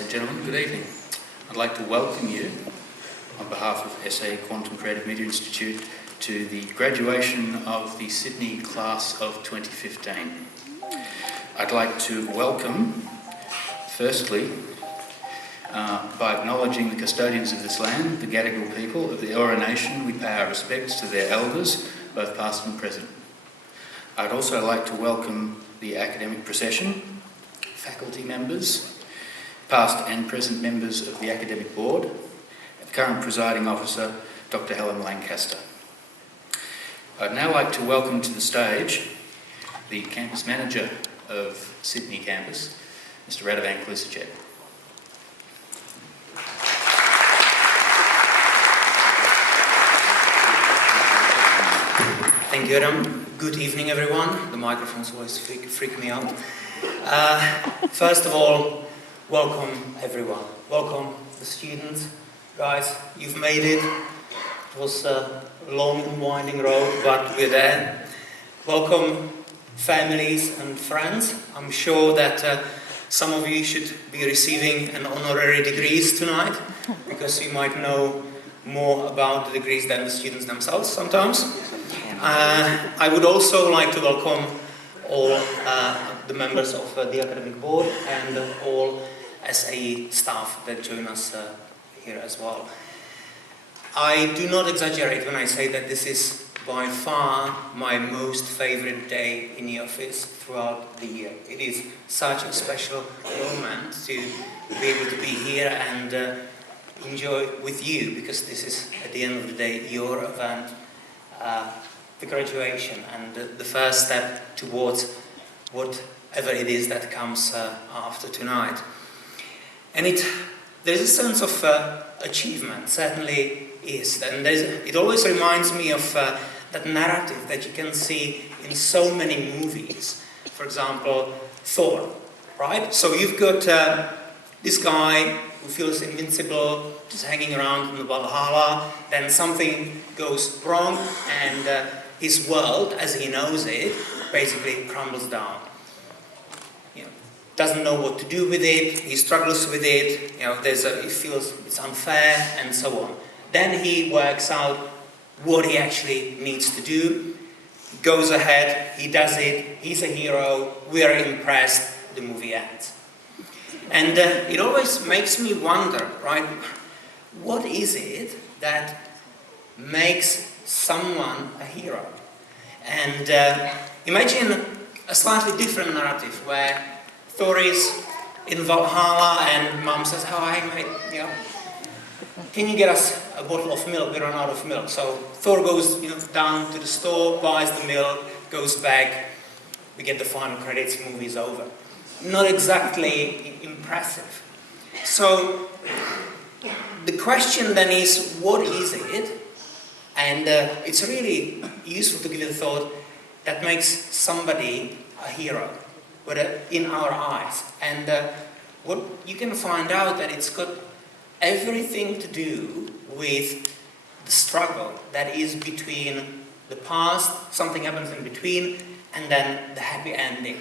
ladies and gentlemen, good evening. I'd like to welcome you on behalf of SA Quantum Creative Media Institute to the graduation of the Sydney class of 2015. I'd like to welcome, firstly, by acknowledging the custodians of this land, the Gadigal people of the Eora Nation. We pay our respects to their elders, both past and present. I'd also like to welcome the academic procession, faculty members, past and present members of the academic board, and current presiding officer, Dr. Helen Lancaster. I'd now like to welcome to the stage the campus manager of Sydney campus, Mr. Radovan Klusicek. Thank you, Adam. Good evening, everyone. The microphones always freak me out. First of all, welcome everyone. Welcome the students. Guys, you've made it. It was a long and winding road, but we're there. Welcome families and friends. I'm sure that some of you should be receiving an honorary degrees tonight, because you might know more about the degrees than the students themselves sometimes. I would also like to welcome all the members of the academic board and all SAE staff that join us here as well. I do not exaggerate when I say that this is by far my most favorite day in the office throughout the year. It is such a special moment to be able to be here and enjoy with you, because this is, at the end of the day, your event, the graduation, and the first step towards whatever it is that comes after tonight. And there's a sense of achievement, certainly is, and it always reminds me of that narrative that you can see in so many movies. For example, Thor, right? So you've got this guy who feels invincible, just hanging around in the Valhalla, then something goes wrong, and his world, as he knows it, basically crumbles down. You know, doesn't know what to do with it, he struggles with it, you know, he feels it's unfair, and so on. Then he works out what he actually needs to do, goes ahead, he does it, he's a hero, we are impressed, the movie ends. And it always makes me wonder, right, what is it that makes someone a hero? And imagine a slightly different narrative where Thor is in Valhalla and Mom says, "Hi, mate, you know, can you get us a bottle of milk? We run out of milk." So Thor goes, down to the store, buys the milk, goes back. We get the final credits. Movie's over. Not exactly impressive. So the question then is, what is it? And it's really useful to give it a thought that makes somebody a hero, but in our eyes. And what you can find out that it's got everything to do with the struggle that is between the past, something happens in between, and then the happy ending.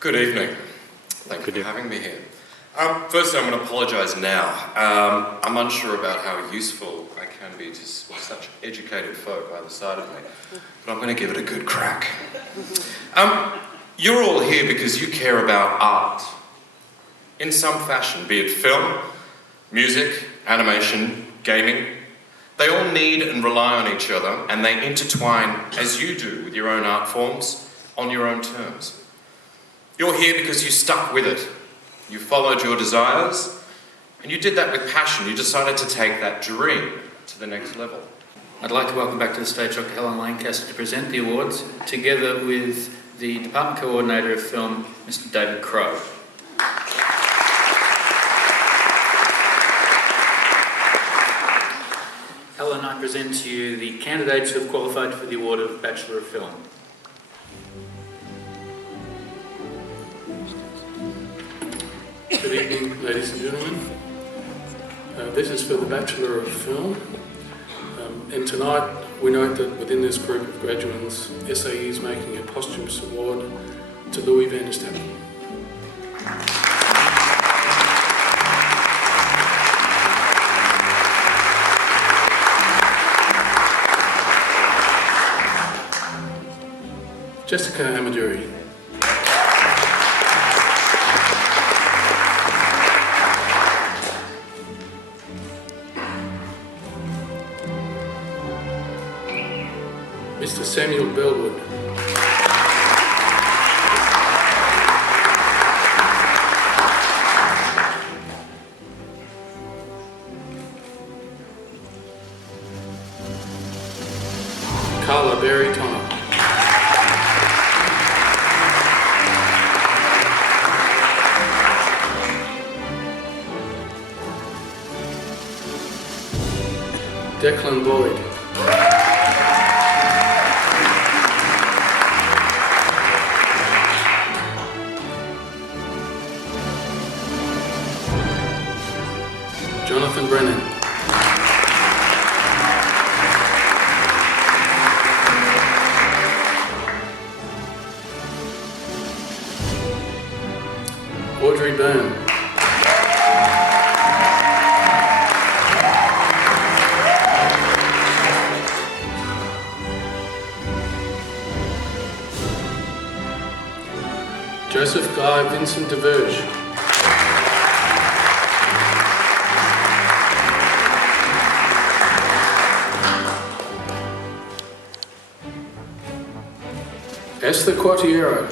Good evening. Thank you for having me here. Firstly, I'm going to apologise now. I'm unsure about how useful I can be to such educated folk either side of me, but I'm going to give it a good crack. You're all here because you care about art in some fashion, be it film, music, animation, gaming. They all need and rely on each other, and they intertwine, as you do with your own art forms, on your own terms. You're here because you stuck with it. You followed your desires, and you did that with passion. You decided to take that dream to the next level. I'd like to welcome back to the stage Dr. Helen Lancaster to present the awards, together with the Department Coordinator of Film, Mr. David Crowe. Helen, I present to you the candidates who have qualified for the award of Bachelor of Film. Good evening, ladies and gentlemen. This is for the Bachelor of Film. And tonight We note that within this group of graduates, SAE is making a posthumous award to Louis van der Stappen. Jessica Amaduri. Mr. Samuel Bellwood. Carla Berry Tonner. Declan Boyd. Jonathan Brennan. Audrey Byrne. Joseph Guy Vincent de Verge. Esther Quattiero.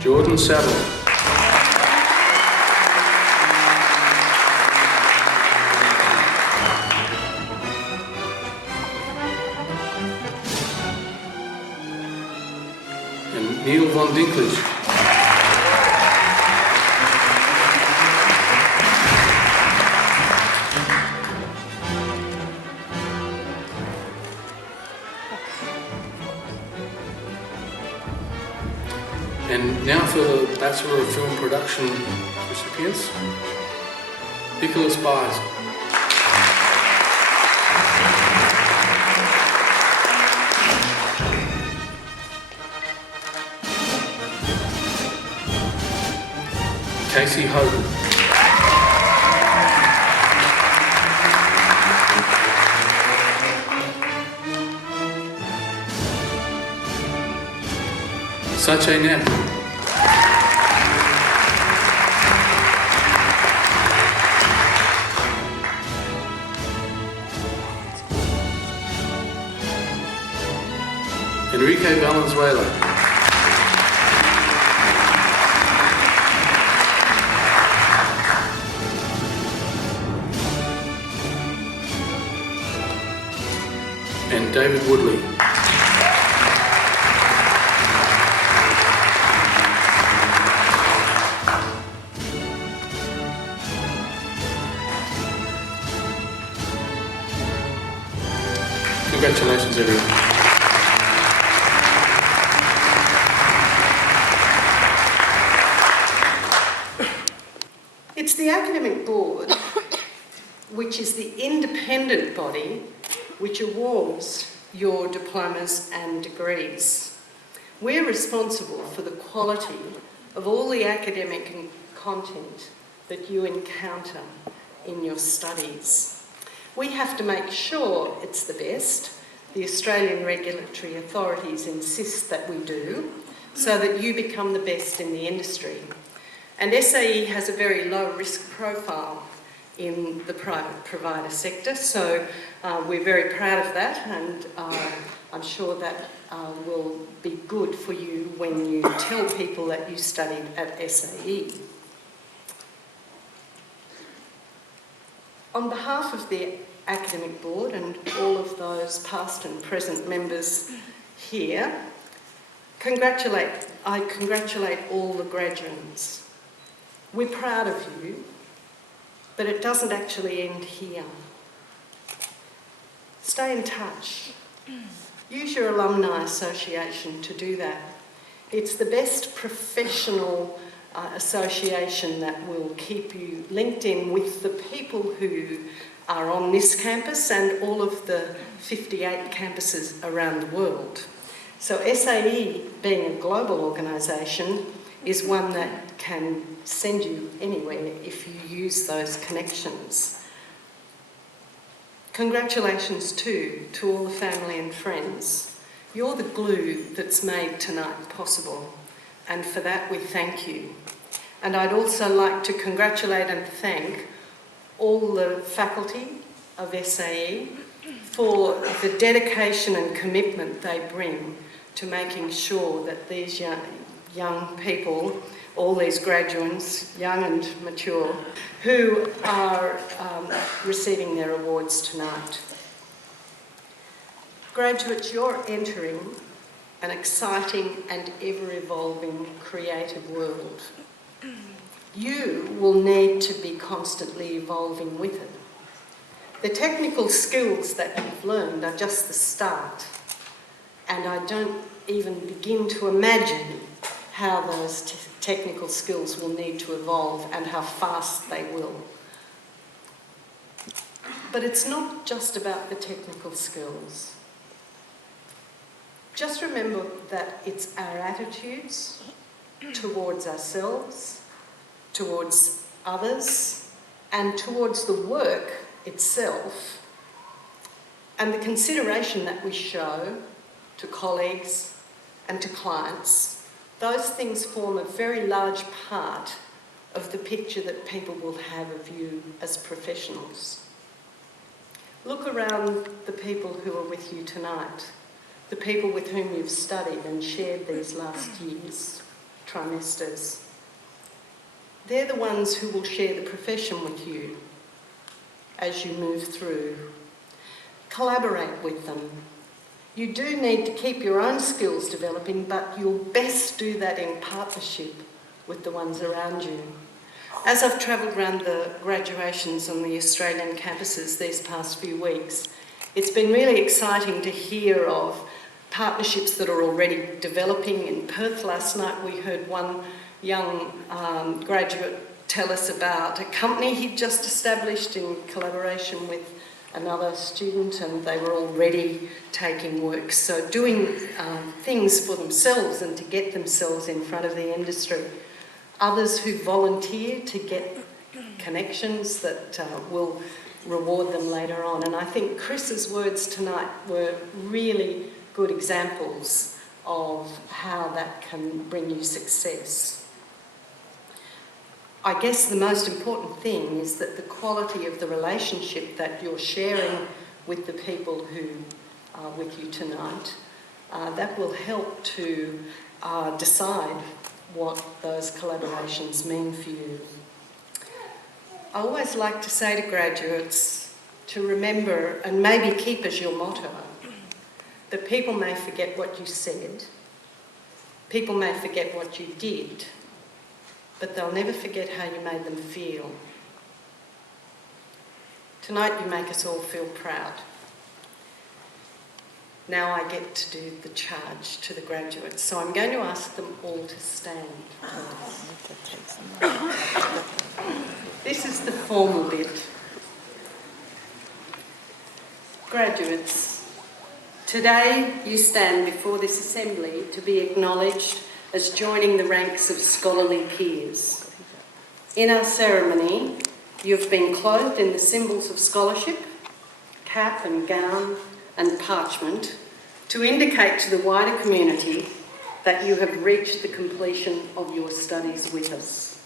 Jordan Saville. And Neil von Dinklage. And now for the Bachelor of Film Production recipients, Nicholas Byes. Casey Hogan. Sache Nep. ENRIQUE Valenzuela. And David Woodley. Congratulations, everyone. It's the academic board, which is the independent body which awards your diplomas and degrees. We're responsible for the quality of all the academic content that you encounter in your studies. We have to make sure it's the best. The Australian regulatory authorities insist that we do, so that you become the best in the industry. And SAE has a very low risk profile in the private provider sector, so we're very proud of that, and I'm sure that will be good for you when you tell people that you studied at SAE. On behalf of the Academic Board and all of those past and present members here, I congratulate all the graduates. We're proud of you, but it doesn't actually end here. Stay in touch. Use your alumni association to do that. It's the best professional association that will keep you linked in with the people who are on this campus and all of the 58 campuses around the world. So SAE, being a global organisation, is one that can send you anywhere if you use those connections. Congratulations too to all the family and friends. You're the glue that's made tonight possible, and for that we thank you. And I'd also like to congratulate and thank all the faculty of SAE for the dedication and commitment they bring to making sure that these young people, all these graduates, young and mature, who are receiving their awards tonight. Graduates, you're entering an exciting and ever-evolving creative world. You will need to be constantly evolving with it. The technical skills that you've learned are just the start, and I don't even begin to imagine how those technical skills will need to evolve and how fast they will. But it's not just about the technical skills. Just remember that it's our attitudes towards ourselves, towards others, and towards the work itself, and the consideration that we show to colleagues and to clients. Those things form a very large part of the picture that people will have of you as professionals. Look around the people who are with you tonight, the people with whom you've studied and shared these last years, trimesters. They're the ones who will share the profession with you as you move through. Collaborate with them. You do need to keep your own skills developing, but you'll best do that in partnership with the ones around you. As I've travelled around the graduations on the Australian campuses these past few weeks, it's been really exciting to hear of partnerships that are already developing. In Perth last night we heard one young graduate tell us about a company he'd just established in collaboration with another student, and they were already taking work. So doing things for themselves and to get themselves in front of the industry. Others who volunteer to get connections that will reward them later on. And I think Chris's words tonight were really good examples of how that can bring you success. I guess the most important thing is that the quality of the relationship that you're sharing with the people who are with you tonight, that will help to decide what those collaborations mean for you. I always like to say to graduates to remember and maybe keep as your motto that people may forget what you said, people may forget what you did, but they'll never forget how you made them feel. Tonight you make us all feel proud. Now I get to do the charge to the graduates, so I'm going to ask them all to stand. This is the formal bit. Graduates, today you stand before this assembly to be acknowledged as joining the ranks of scholarly peers. In our ceremony, you've been clothed in the symbols of scholarship, cap and gown and parchment, to indicate to the wider community that you have reached the completion of your studies with us.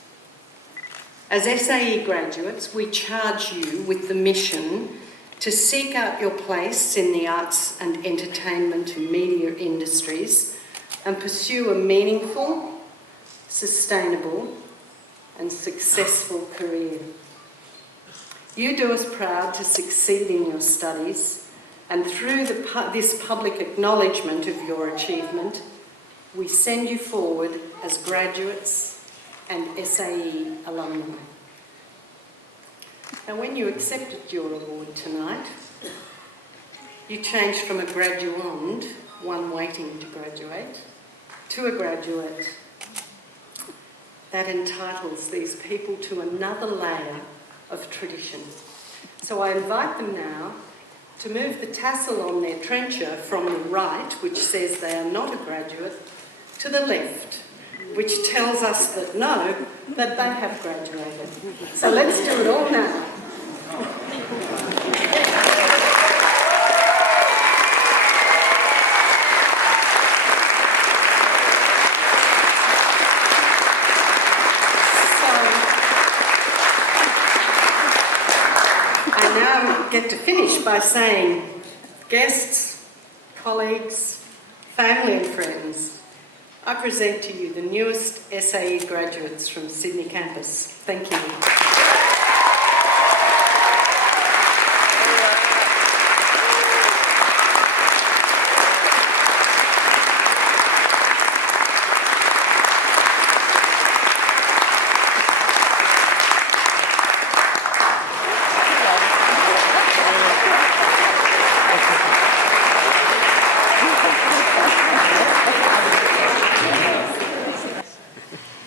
As SAE graduates, we charge you with the mission to seek out your place in the arts and entertainment and media industries and pursue a meaningful, sustainable and successful career. You do us proud to succeed in your studies, and through this public acknowledgement of your achievement, we send you forward as graduates and SAE alumni. Now, when you accepted your award tonight, you changed from a graduand, one waiting to graduate, to a graduate that entitles these people to another layer of tradition. So I invite them now to move the tassel on their trencher from the right, which says they are not a graduate, to the left, which tells us that no, that they have graduated. So let's do it all now. Get to finish by saying, guests, colleagues, family and friends, I present to you the newest SAE graduates from Sydney campus. Thank you.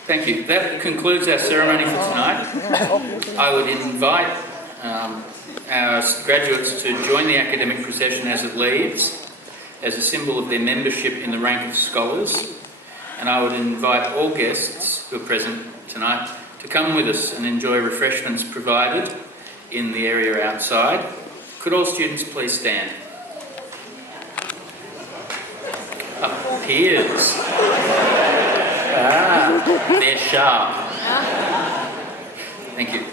Thank you. That concludes our ceremony for tonight. I would invite our graduates to join the academic procession as it leaves, as a symbol of their membership in the rank of scholars. And I would invite all guests who are present tonight to come with us and enjoy refreshments provided in the area outside. Could all students please stand? Peers. They're sharp. Thank you.